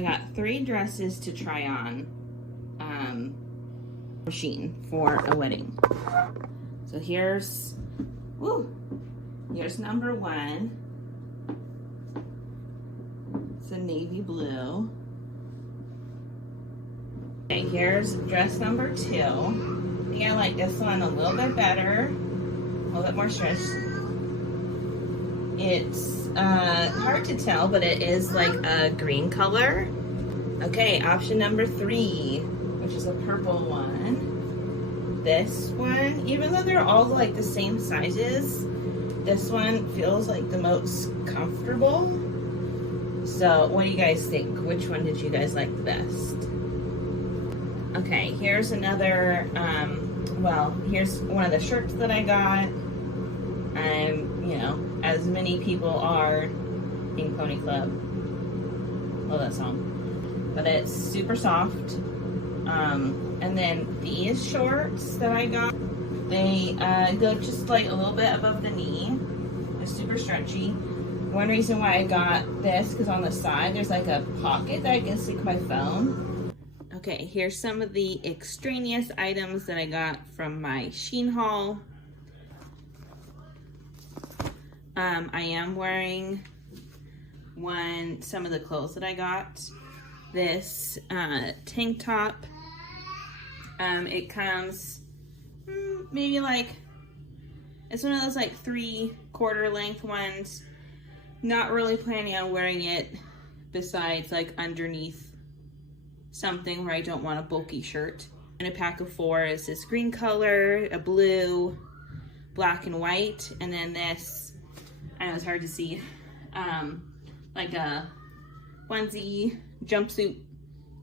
I got 3 dresses to try on for Shein for a wedding. So here's number 1. It's a navy blue. Okay, here's dress number 2. I think I like this one a little bit better, a little bit more stretched. It's hard to tell, but it is like a green color. Okay, option number 3, which is a purple one. This one, even though they're all like the same sizes, this one feels like the most comfortable. So what do you guys think? Which one did you guys like the best? Okay, here's another, here's one of the shirts that I got. You know, as many people are in Pony Club. Love that song. But it's super soft. And then these shorts that I got, they go just like a little bit above the knee. They're super stretchy. One reason why I got this, because on the side there's like a pocket that I can stick my phone. Okay, here's some of the extraneous items that I got from my Shein haul. I am wearing some of the clothes that I got. This tank top. It comes maybe like, it's one of those like 3/4 length ones. Not really planning on wearing it besides like underneath something where I don't want a bulky shirt. And a pack of 4 is this green color, a blue, black and white, and then this, I know it's hard to see, like a onesie jumpsuit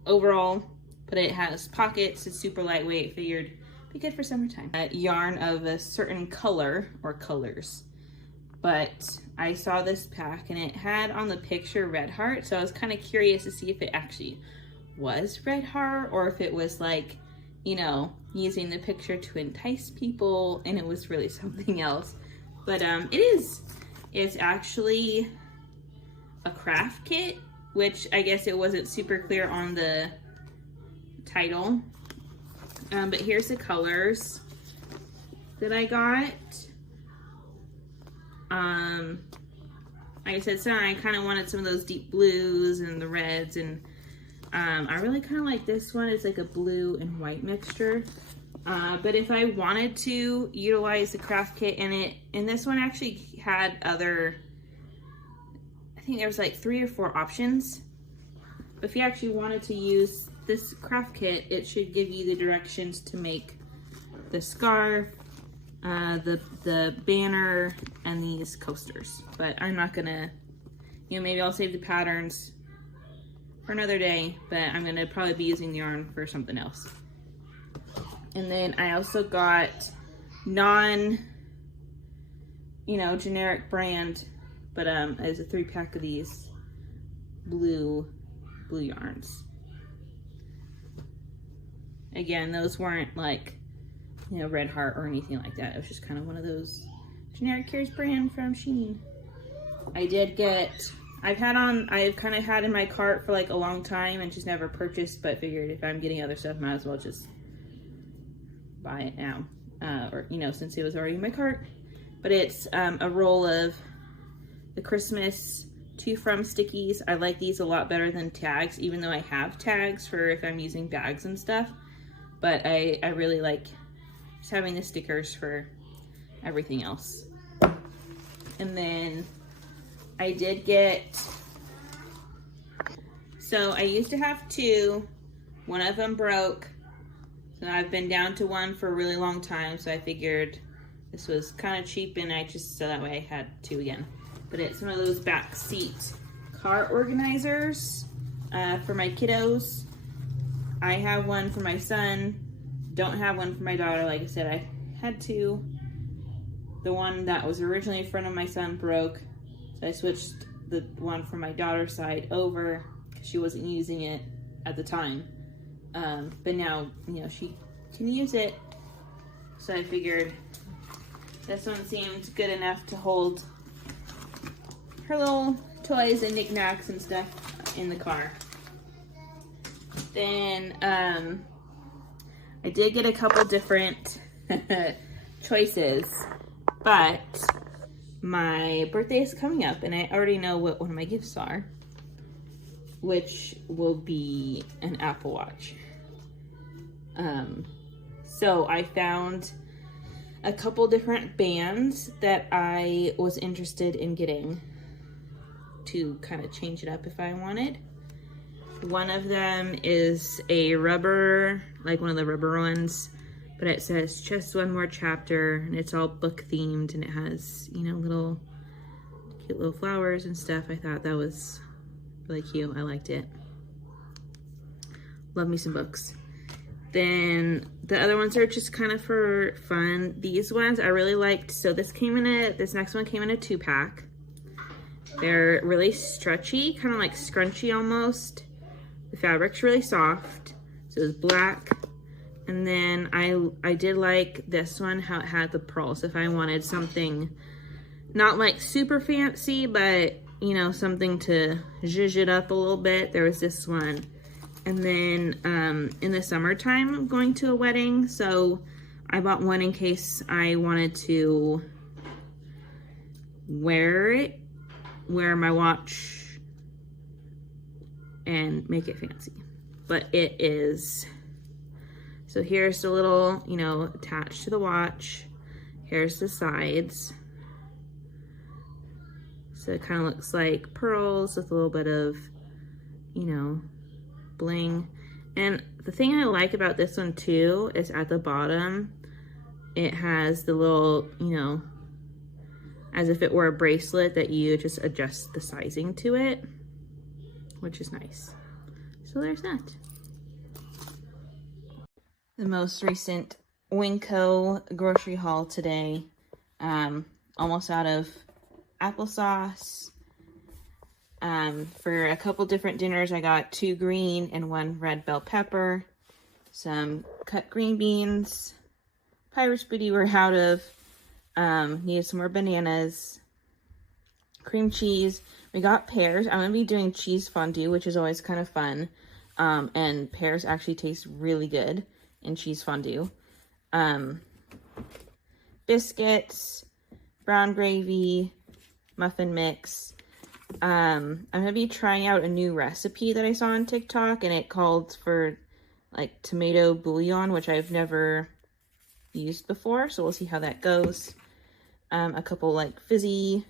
overall, but it has pockets, it's super lightweight, figured be good for summertime. A yarn of a certain color or colors, but I saw this pack and it had on the picture red heart, so I was kind of curious to see if it actually was red heart or if it was like, you know, using the picture to entice people and it was really something else. But it's actually a craft kit, which I guess it wasn't super clear on the title. But here's the colors that I got. Like I said, so I kind of wanted some of those deep blues and the reds, and I really kind of like this one. It's like a blue and white mixture. But if I wanted to utilize the craft kit in it, and this one actually had other, I think there was like 3 or 4 options. But if you actually wanted to use this craft kit, it should give you the directions to make the scarf, the banner, and these coasters. But I'm not gonna, you know, maybe I'll save the patterns for another day, but I'm gonna probably be using the yarn for something else. And then I also got generic brand, but as a 3-pack of these blue yarns. Again, those weren't like, you know, red heart or anything like that. It was just kind of one of those generic Cares brand from Shein. I've kind of had in my cart for like a long time and just never purchased, but figured if I'm getting other stuff, might as well just buy it now. Or, you know, since it was already in my cart. But it's a roll of the Christmas To From stickies. I like these a lot better than tags, even though I have tags for if I'm using bags and stuff. But I really like just having the stickers for everything else. And then I did get, so I used to have 2, one of them broke, so I've been down to 1 for a really long time, so I figured this was kind of cheap, and so that way I had 2 again. But it's one of those back seat car organizers for my kiddos. I have one for my son, don't have one for my daughter. Like I said, I had 2. The one that was originally in front of my son broke, so I switched the one from my daughter's side over because she wasn't using it at the time. But now, you know, she can use it. So I figured this one seemed good enough to hold her little toys and knickknacks and stuff in the car. Then I did get a couple different choices, but my birthday is coming up and I already know what one of my gifts are, which will be an Apple Watch. So I found a couple different bands that I was interested in getting to kind of change it up if I wanted. One of them is a rubber, like one of the rubber ones, but it says just one more chapter, and it's all book themed, and it has, you know, little cute little flowers and stuff. I thought that was really cute. I liked it. Love me some books. Then the other ones are just kind of for fun. These ones I really liked. So this next one came in a 2-pack. They're really stretchy, kind of like scrunchy almost. The fabric's really soft. So it's black. And then I did like this one, how it had the pearls. If I wanted something not like super fancy, but you know, something to zhuzh it up a little bit, there was this one. And then in the summertime, I'm going to a wedding, so I bought one in case I wanted to wear my watch and make it fancy. But it is, so here's the little, you know, attached to the watch. Here's the sides. So it kind of looks like pearls with a little bit of, you know, bling. And the thing I like about this one too is at the bottom it has the little, you know, as if it were a bracelet that you just adjust the sizing to it, which is nice. So there's that. The most recent Winco grocery haul today. Almost out of applesauce. For a couple different dinners, I got 2 green and 1 red bell pepper, some cut green beans, Pirate's Booty we're out of, needed some more bananas, cream cheese. We got pears. I'm going to be doing cheese fondue, which is always kind of fun, and pears actually taste really good in cheese fondue. Biscuits, brown gravy, muffin mix. I'm gonna be trying out a new recipe that I saw on TikTok, and it called for like tomato bouillon, which I've never used before, so we'll see how that goes. A couple like fizzy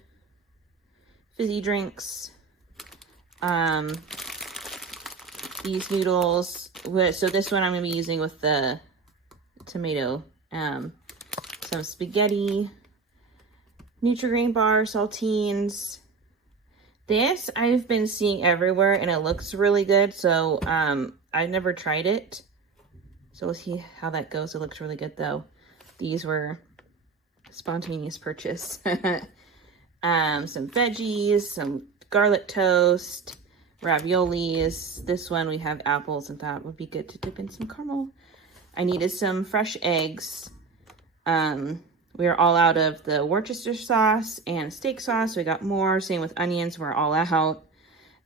drinks. These noodles, so this one I'm gonna be using with the tomato. Some spaghetti, Nutri-Grain bar, saltines. This I've been seeing everywhere and it looks really good, so I've never tried it. So we'll see how that goes. It looks really good though. These were spontaneous purchase. Some veggies, some garlic toast, raviolis. This one we have apples and thought would be good to dip in some caramel. I needed some fresh eggs. We are all out of the Worcester sauce and steak sauce. We got more. Same with onions. We're all out.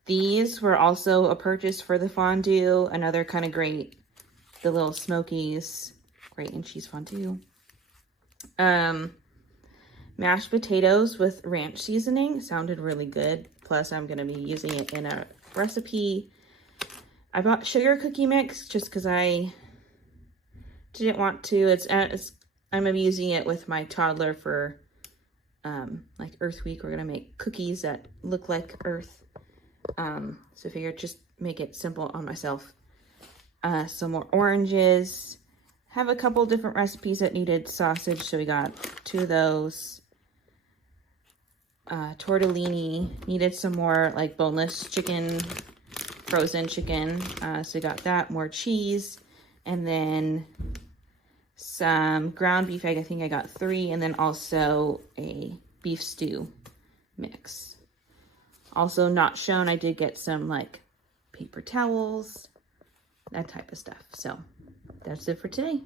These were also a purchase for the fondue. Another kind of great. The little smokies. Great in cheese fondue. Mashed potatoes with ranch seasoning. Sounded really good. Plus, I'm going to be using it in a recipe. I bought sugar cookie mix just because I didn't want to. I'm gonna be using it with my toddler for like Earth Week. We're gonna make cookies that look like Earth. So I figured just make it simple on myself. Some more oranges. Have a couple different recipes that needed sausage, so we got 2 of those. Tortellini. Needed some more like boneless chicken, frozen chicken. So we got that. More cheese, and then some ground beef egg. I think I got 3, and then also a beef stew mix. Also not shown, I did get some like paper towels, that type of stuff. So that's it for today.